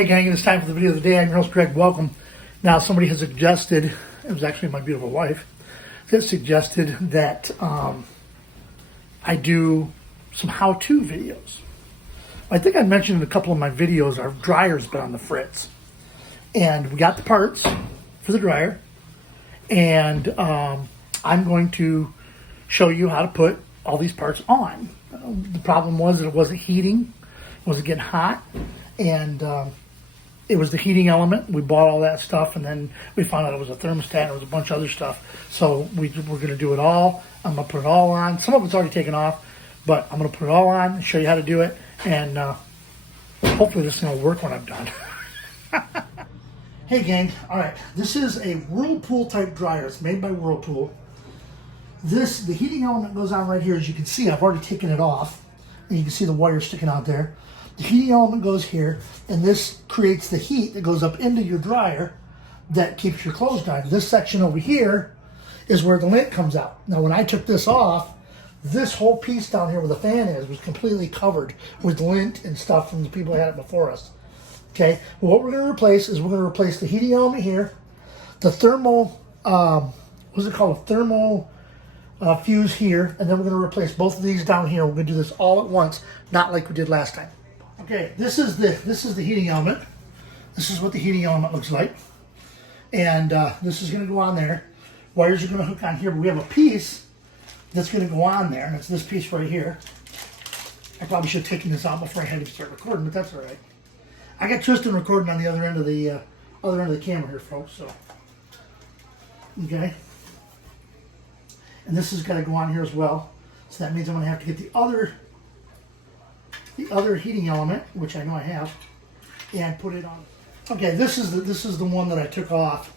Hey gang, it's time for the video of the day. I'm your host Greg. Welcome. Now somebody has suggested, it was actually my beautiful wife, that suggested that I do some how-to videos. I think I mentioned in a couple of my videos our dryer's been on the fritz. And we got the parts for the dryer. And I'm going to show you how to put all these parts on. The problem was that it wasn't heating, it wasn't getting hot, and it was the heating element. We bought all that stuff, and then we found out it was a thermostat, and it was a bunch of other stuff. So we're going to do it all. I'm going to put it all on. Some of it's already taken off, but I'm going to put it all on and show you how to do it, and hopefully this thing will work when I'm done. Hey gang, all right, this is a Whirlpool type dryer. It's made by Whirlpool. The heating element goes on right here. As you can see, I've already taken it off, and you can see the wire sticking out there. The heating element goes here, and this creates the heat that goes up into your dryer that keeps your clothes dry. This section over here is where the lint comes out. Now, when I took this off, this whole piece down here where the fan is was completely covered with lint and stuff from the people that had it before us. Okay, well, what we're going to replace is we're going to replace the heating element here, the thermal, what's it called, a thermal fuse here, and then we're going to replace both of these down here. We're going to do this all at once, not like we did last time. Okay, this is the heating element. This is what the heating element looks like, and this is going to go on there. Wires are going to hook on here, but we have a piece that's going to go on there, and it's this piece right here. I probably should have taken this out before I had to start recording, but that's all right. I got Tristan recording on the other end of the camera here, folks. So, okay, and this is going to go on here as well. So that means I'm going to have to get the other heating element, which I know I have, and put it on. Okay, this is the one that I took off.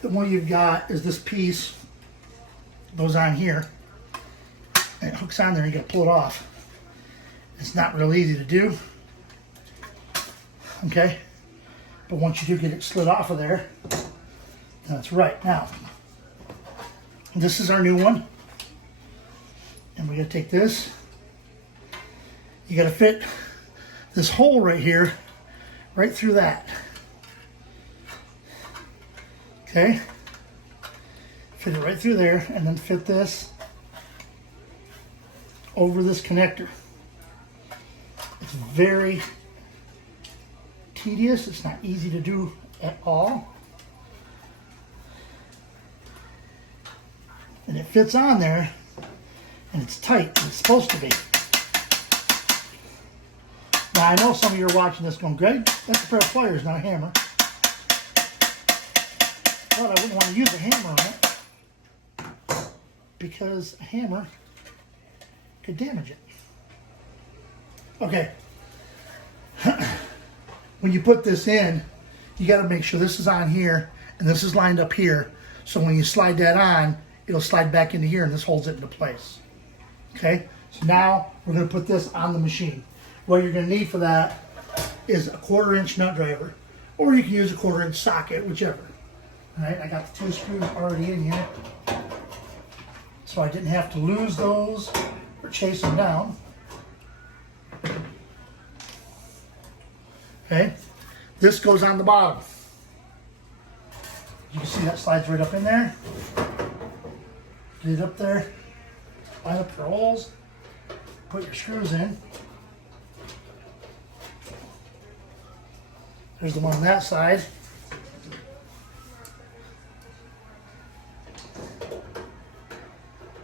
The one you've got is this piece goes on here, and it hooks on there. You got to pull it off. It's not real easy to do. Okay, but once you do get it slid off of there, that's right. Now, this is our new one, and we got to take this. You got to fit this hole right here, right through that. Okay, fit it right through there, and then fit this over this connector. It's very tedious. It's not easy to do at all. And it fits on there, and it's tight. It's supposed to be. Now, I know some of you are watching this going, Greg, that's a pair of pliers, not a hammer. But I wouldn't want to use a hammer on it, because a hammer could damage it. Okay. When you put this in, you got to make sure this is on here and this is lined up here. So when you slide that on, it'll slide back into here and this holds it into place. Okay, so now we're going to put this on the machine. What you're going to need for that is a 1/4-inch nut driver, or you can use a 1/4-inch socket, whichever. All right, I got the 2 screws already in here, so I didn't have to lose those or chase them down. Okay, this goes on the bottom. You can see that slides right up in there. Get it up there, line up your holes, put your screws in. There's the one on that side.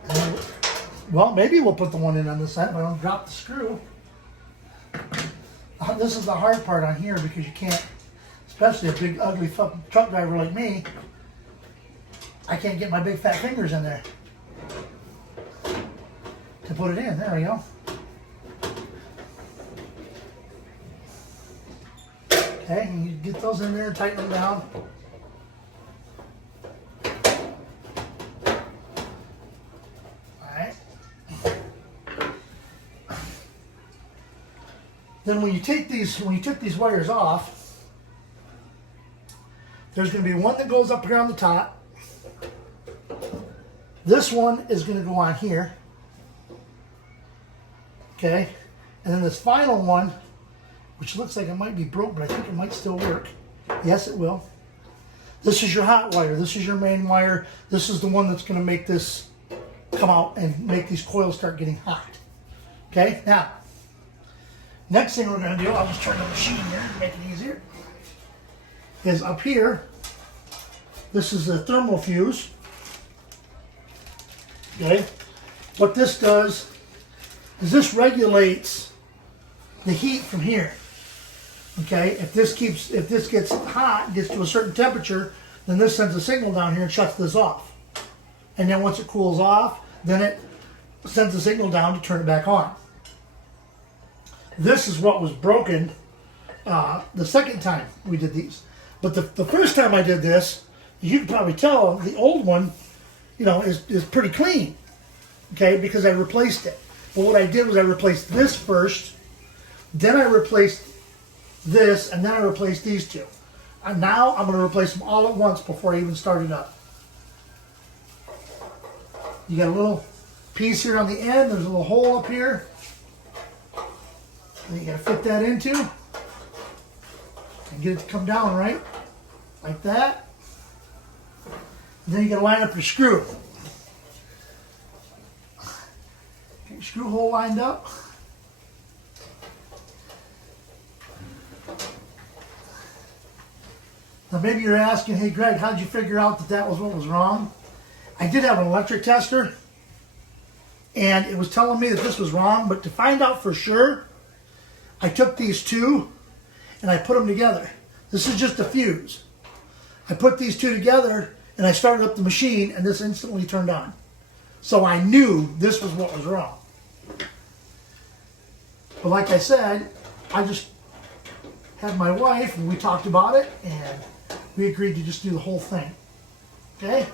And then, well, maybe we'll put the one in on this side, but I don't drop the screw. This is the hard part on here, because you can't, especially a big ugly truck driver like me, I can't get my big fat fingers in there to put it in. There we go. Okay, and you get those in there and tighten them down. Alright. Then when you take these wires off, there's going to be one that goes up here on the top. This one is going to go on here. Okay, and then this final one which looks like it might be broke, but I think it might still work. Yes, it will. This is your hot wire. This is your main wire. This is the one that's going to make this come out and make these coils start getting hot. Okay, now, next thing we're going to do, I'll just turn the machine here to make it easier, is up here, this is a thermal fuse. Okay, what this does is this regulates the heat from here. Okay, if this gets hot, gets to a certain temperature, then this sends a signal down here and shuts this off. And then once it cools off, then it sends a signal down to turn it back on. This is what was broken the second time we did these. But the first time I did this, you can probably tell the old one, you know, is pretty clean. Okay, because I replaced it. But what I did was I replaced this first, then I replaced this, and then I replaced these two. And now I'm going to replace them all at once before I even start it up. You got a little piece here on the end. There's a little hole up here. And you got to fit that into and get it to come down right, like that. And then you got to line up your screw. Get your screw hole lined up. Now maybe you're asking, hey Greg, how'd you figure out that that was what was wrong? I did have an electric tester, and it was telling me that this was wrong, but to find out for sure, I took these two and I put them together. This is just a fuse. I put these two together and I started up the machine, and this instantly turned on. So I knew this was what was wrong. But like I said, I just had my wife and we talked about it, and we agreed to just do the whole thing. Okay?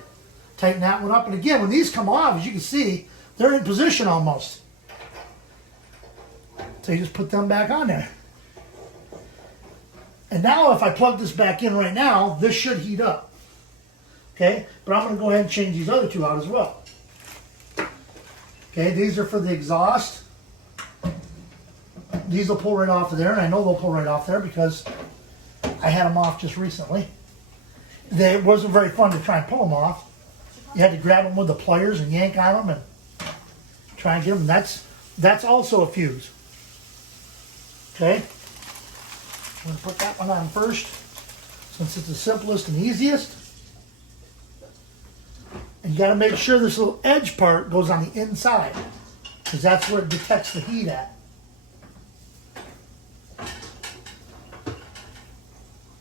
Tighten that one up. And again, when these come off, as you can see, they're in position almost. So you just put them back on there. And now if I plug this back in right now, this should heat up. Okay? But I'm going to go ahead and change these other two out as well. Okay, these are for the exhaust. These will pull right off of there, and I know they'll pull right off there because I had them off just recently. It wasn't very fun to try and pull them off. You had to grab them with the pliers and yank on them and try and get them. That's also a fuse. Okay, I'm going to put that one on first since it's the simplest and easiest. And you got to make sure this little edge part goes on the inside, because that's where it detects the heat at.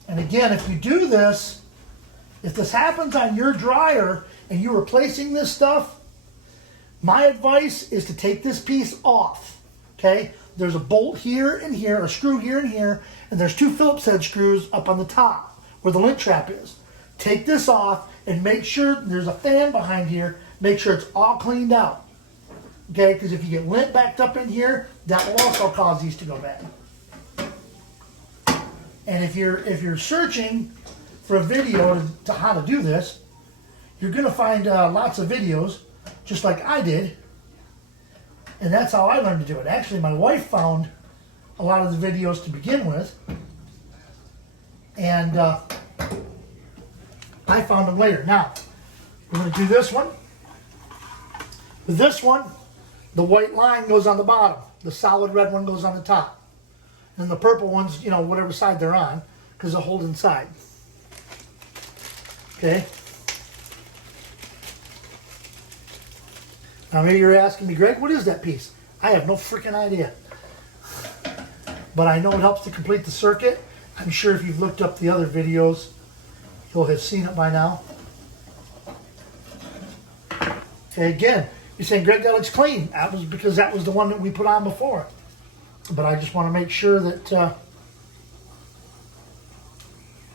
And again, if you do this, if this happens on your dryer and you're replacing this stuff, my advice is to take this piece off. Okay? There's a bolt here and here, a screw here and here, and there's two Phillips head screws up on the top where the lint trap is. Take this off and make sure there's a fan behind here. Make sure it's all cleaned out. Okay? Because if you get lint backed up in here, that will also cause these to go bad. And if you're searching for a video to how to do this, you're going to find lots of videos, just like I did. And that's how I learned to do it. Actually, my wife found a lot of the videos to begin with. And I found them later. Now, we're going to do this one. With this one, the white line goes on the bottom. The solid red one goes on the top. And the purple ones, you know, whatever side they're on, because they'll hold inside. Okay? Now maybe you're asking me, Greg, what is that piece? I have no freaking idea. But I know it helps to complete the circuit. I'm sure if you've looked up the other videos, you'll have seen it by now. Okay, again, you're saying, Greg, that looks clean. That was because that was the one that we put on before. But I just want to make sure that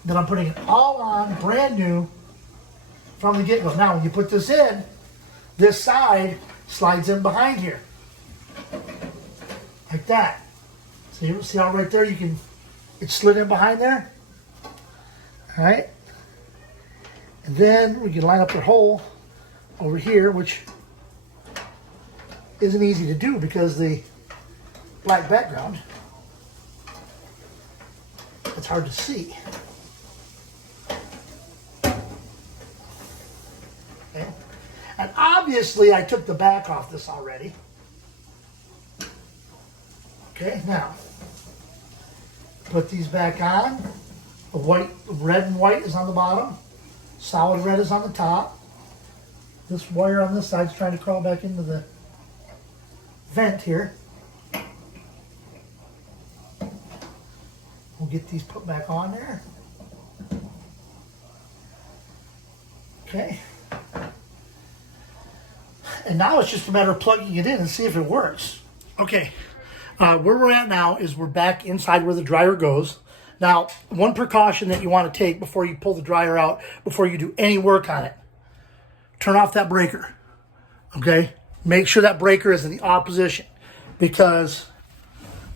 that I'm putting it all on, brand new, from the get-go. Now, when you put this in, this side slides in behind here. Like that. So you see how right there it slid in behind there? All right. And then we can line up the hole over here, which isn't easy to do because the black background. it's hard to see. Okay. And obviously I took the back off this already. Okay, now put these back on. The white, red and white is on the bottom. Solid red is on the top. This wire on this side is trying to crawl back into the vent here. We'll get these put back on there. Okay. And now it's just a matter of plugging it in and see if it works. Okay. Where we're at now is we're back inside where the dryer goes. Now, one precaution that you want to take before you pull the dryer out, before you do any work on it, turn off that breaker. Okay? Make sure that breaker is in the opposition, because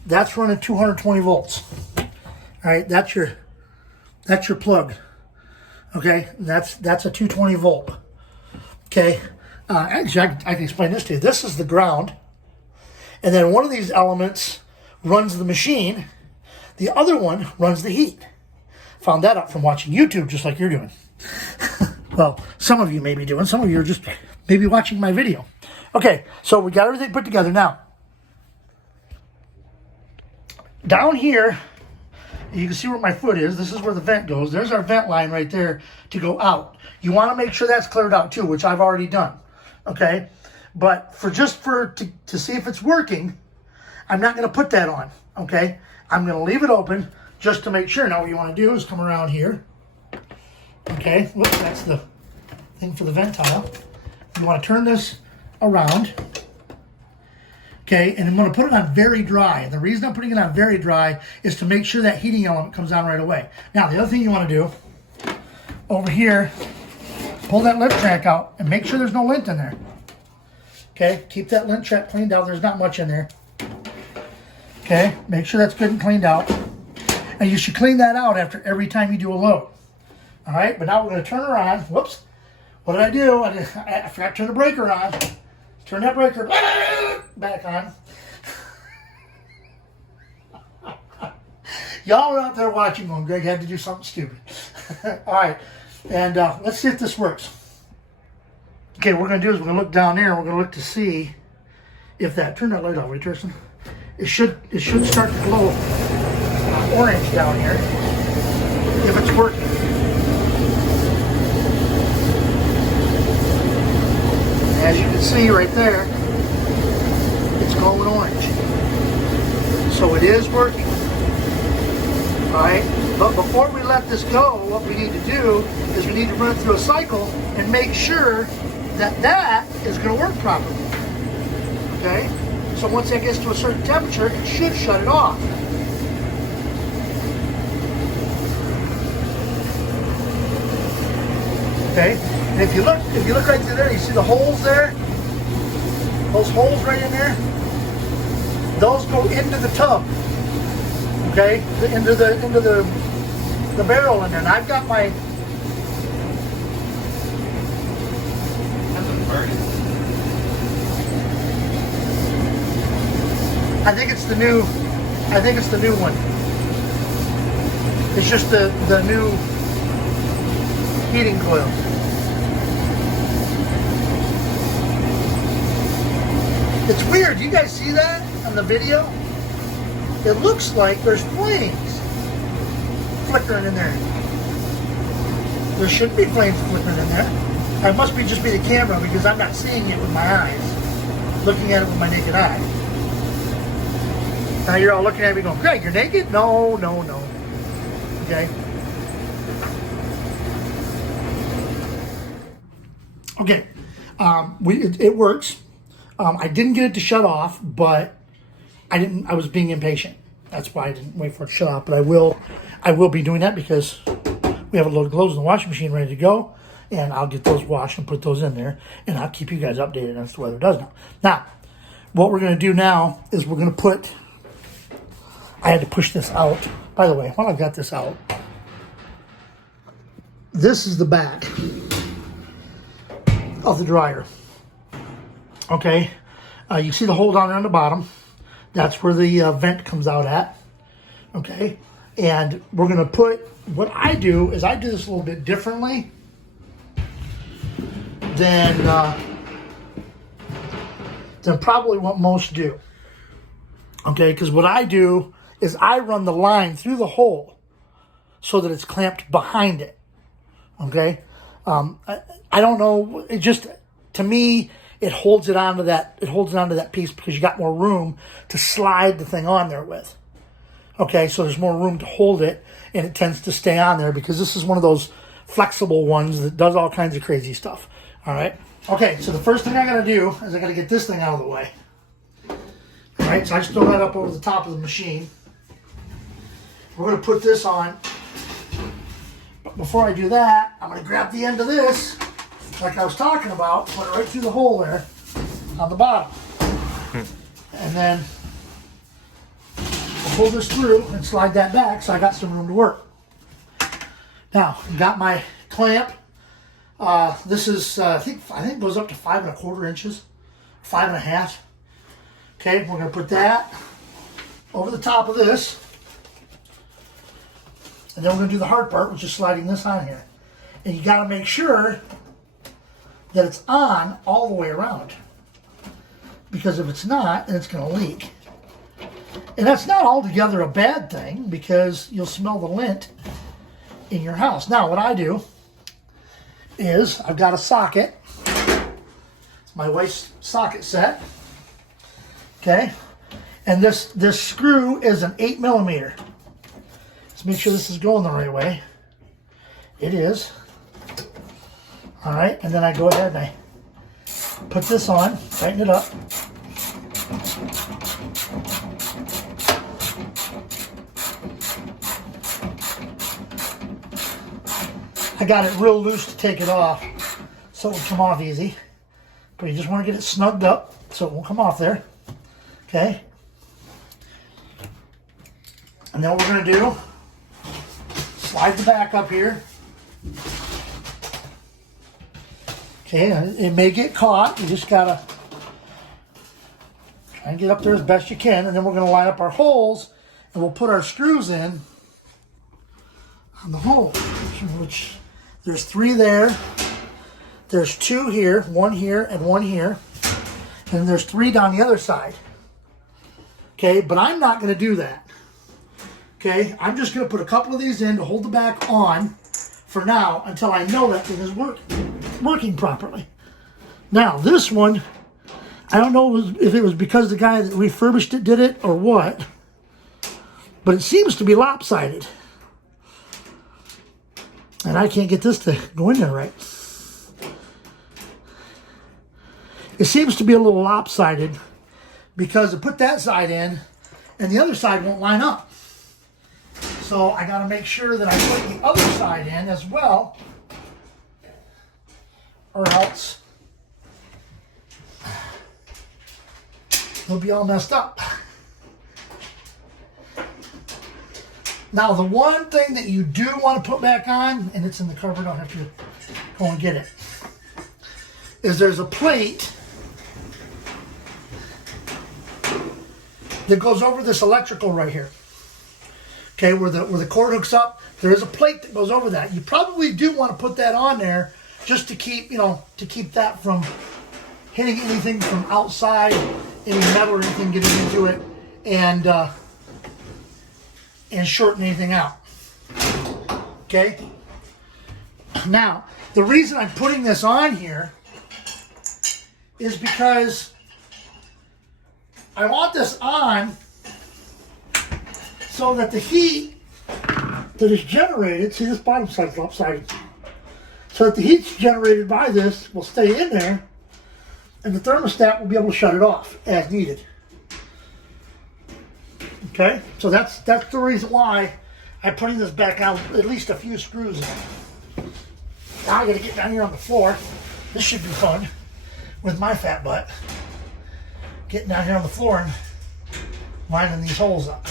that's running 220 volts. All right, that's your plug. Okay, that's a 220 volt. Okay, actually I can explain this to you. This is the ground, and then one of these elements runs the machine. The other one runs the heat. Found that out from watching YouTube, just like you're doing. Well, some of you may be doing. Some of you are just maybe watching my video. Okay, so we got everything put together now. Down here, you can see where my foot is. This is where the vent goes. There's our vent line right there to go out. You want to make sure that's cleared out too, which I've already done. Okay, but to see if it's working, I'm not going to put that on. Okay, I'm going to leave it open just to make sure. Now what you want to do is come around here. Okay, whoops, that's the thing for the vent tile. You want to turn this around. Okay, and I'm going to put it on very dry. And the reason I'm putting it on very dry is to make sure that heating element comes on right away. Now, the other thing you want to do, over here, pull that lint track out and make sure there's no lint in there. Okay, keep that lint track cleaned out. There's not much in there. Okay, make sure that's good and cleaned out. And you should clean that out after every time you do a load. All right, but now we're going to turn her on. Whoops, what did I do? I forgot to turn the breaker on. Turn that breaker back on. Y'all are out there watching going, Greg had to do something stupid. All right, and let's see if this works. Okay, what we're going to do is we're going to look down there and we're going to look to see if that, turn that light off, right, Tristan? It should start to glow orange down here if it's working. As you can see right there, it's glowing orange. So it is working. Alright, but before we let this go, what we need to do is we need to run it through a cycle and make sure that that is going to work properly. Okay? So once that gets to a certain temperature, it should shut it off. Okay? And if you look right through there, you see the holes there? Those holes right in there? Those go into the tub. Okay? Into the barrel in there. And I've got my I think it's the new one. It's just the new heating coil. It's weird. You guys see that on the video? It looks like there's flames flickering in there. There shouldn't be flames flickering in there. It must just be the camera, because I'm not seeing it with my eyes. Looking at it with my naked eye. Now you're all looking at me going, Greg, you're naked? No. Okay. Okay. It works. I didn't get it to shut off, but I was being impatient. That's why I didn't wait for it to shut off. But I will be doing that, because we have a load of clothes in the washing machine ready to go, and I'll get those washed and put those in there, and I'll keep you guys updated as to whether it does now. Now, what we're going to do now is we're going to put. I had to push this out. By the way, while I've got this out, this is the back of the dryer. Okay, you see the hole down there on the bottom. That's where the vent comes out at. Okay, And we're gonna put, what I do is I do this a little bit differently than probably what most do. Okay, because what I do is I run the line through the hole so that it's clamped behind it. Okay, I don't know. It just, to me, it holds it onto that. It holds it onto that piece because you got more room to slide the thing on there with. Okay, so there's more room to hold it, and it tends to stay on there because this is one of those flexible ones that does all kinds of crazy stuff. All right. Okay, so the first thing I got to do is I got to get this thing out of the way. All right, so I just throw that up over the top of the machine. We're going to put this on. But before I do that, I'm going to grab the end of this, like I was talking about, put it right through the hole there on the bottom. And then I'll pull this through and slide that back so I got some room to work. Now, I've got my clamp. This is, I think it goes up to 5 1/4 inches, 5 1/2. Okay, we're going to put that over the top of this. And then we're going to do the hard part, which is sliding this on here. And you got to make sure that it's on all the way around. Because if it's not, then it's going to leak. And that's not altogether a bad thing because you'll smell the lint in your house. Now, what I do is I've got a socket. It's my wife's socket set. Okay. And this screw is an 8 millimeter. Let's make sure this is going the right way. It is. All right. And then I go ahead and I put this on, tighten it up. I got it real loose to take it off so it will come off easy. But you just want to get it snugged up so it won't come off there. Okay. And then what we're going to do, slide the back up here. Okay, it may get caught. You just got to try and get up there as best you can. And then we're going to line up our holes and we'll put our screws in on the hole, which there's 3 there. There's 2 here, 1 here, and 1 here. And there's 3 down the other side. Okay, but I'm not going to do that. Okay, I'm just going to put a couple of these in to hold the back on for now until I know that thing is working properly. Now, this one, I don't know if it was because the guy that refurbished it did it or what, but it seems to be lopsided. And I can't get this to go in there right. It seems to be a little lopsided because I put that side in and the other side won't line up. So I got to make sure that I put the other side in as well, or else it'll be all messed up. Now, the one thing that you do want to put back on, and it's in the cupboard, I'll have to go and get it, is there's a plate that goes over this electrical right here. Okay, where the cord hooks up, there is a plate that goes over that. You probably do want to put that on there just to keep, to keep that from hitting anything from outside, any metal or anything getting into it, and shorten anything out. Okay? Now, the reason I'm putting this on here is because I want this on so that the heat that is generated, see this bottom side's lopsided, so that the heat generated by this will stay in there and the thermostat will be able to shut it off as needed. Okay, so that's the reason why I'm putting this back on at least a few screws in. Now I gotta get down here on the floor. This should be fun with my fat butt. Getting down here on the floor and lining these holes up.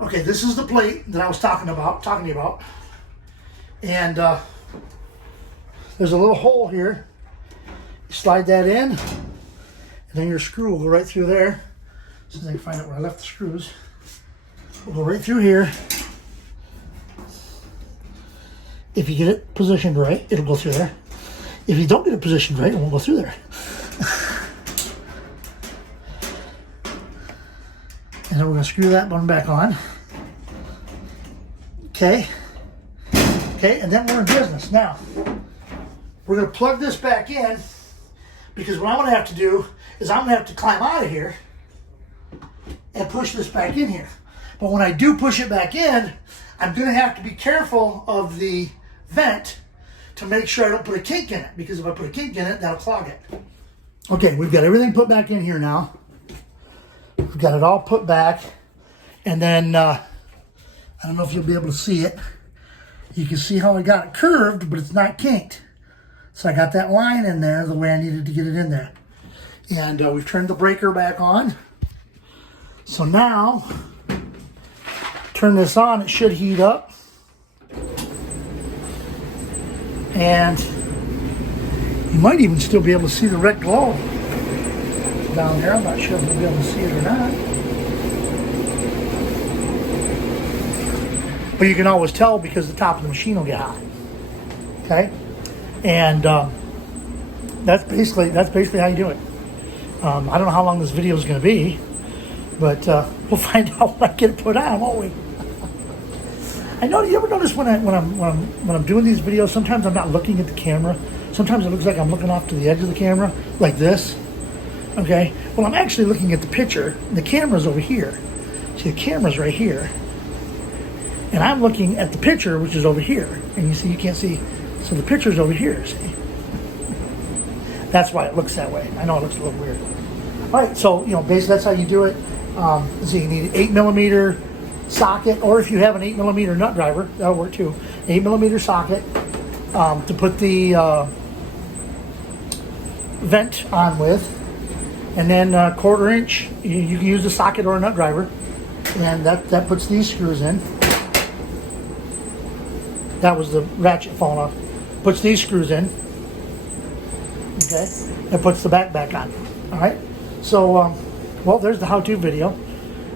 Okay, this is the plate that I was talking to you about. And there's a little hole here. Slide that in, and Then your screw will go right through there. So I can find out where I left the screws. We'll go right through here. If you get it positioned right, it'll go through there. If you don't get it positioned right, it won't go through there. And then we're going to screw that one back on. Okay. Okay, and then we're in business. Now, we're going to plug this back in, because what I'm going to have to do is I'm going to have to climb out of here and push this back in here. But when I do push it back in, I'm going to have to be careful of the vent to make sure I don't put a kink in it, because if I put a kink in it, that'll clog it. Okay, we've got everything put back in here now. We've got it all put back, and then I don't know if you'll be able to see it. You can see how I got it curved, but it's not kinked. So I got that line in there the way I needed to get it in there. And we've turned the breaker back on. So now, turn this on, it should heat up. And you might even still be able to see the red glow down there. I'm not sure if you'll be able to see it or not. But you can always tell because the top of the machine will get hot. Okay? And that's basically how you do it. I don't know how long this video is going to be, but we'll find out when I get it put on, won't we? I know. You ever notice when I'm doing these videos, sometimes I'm not looking at the camera. Sometimes it looks like I'm looking off to the edge of the camera, like this. Okay. Well, I'm actually looking at the picture. The camera's over here. See, the camera's right here, and I'm looking at the picture, which is over here. And you see, you can't see. So the picture's over here. See. That's why it looks that way. I know it looks a little weird. All right, so basically that's how you do it. So you need an 8mm socket, or if you have an 8mm nut driver, that'll work too. 8mm socket to put the vent on with, and then 1/4 inch. You can use a socket or a nut driver, and that puts these screws in. That was the ratchet falling off. Puts these screws in. Okay, and puts the back on. All right, so well, there's the how-to video.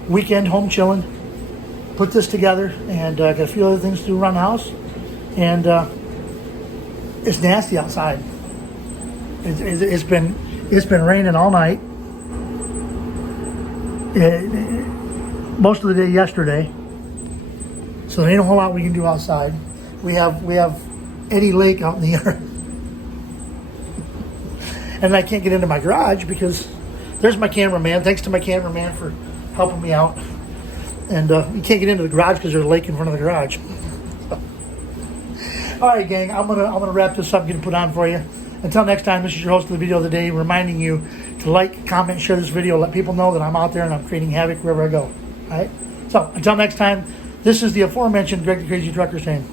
Weekend home chilling. Put this together, and got a few other things to do around the house, and it's nasty outside. It's been raining all night. Most of the day yesterday, so there ain't a whole lot we can do outside. We have Eddy Lake out in the yard. And I can't get into my garage because there's my cameraman. Thanks to my cameraman for helping me out. And you can't get into the garage because there's a lake in front of the garage. All right, gang. I'm gonna wrap this up, get it put on for you. Until next time, this is your host of the video of the day, reminding you to like, comment, share this video, let people know that I'm out there and I'm creating havoc wherever I go. All right. So until next time, this is the aforementioned Greg the Crazy Trucker saying.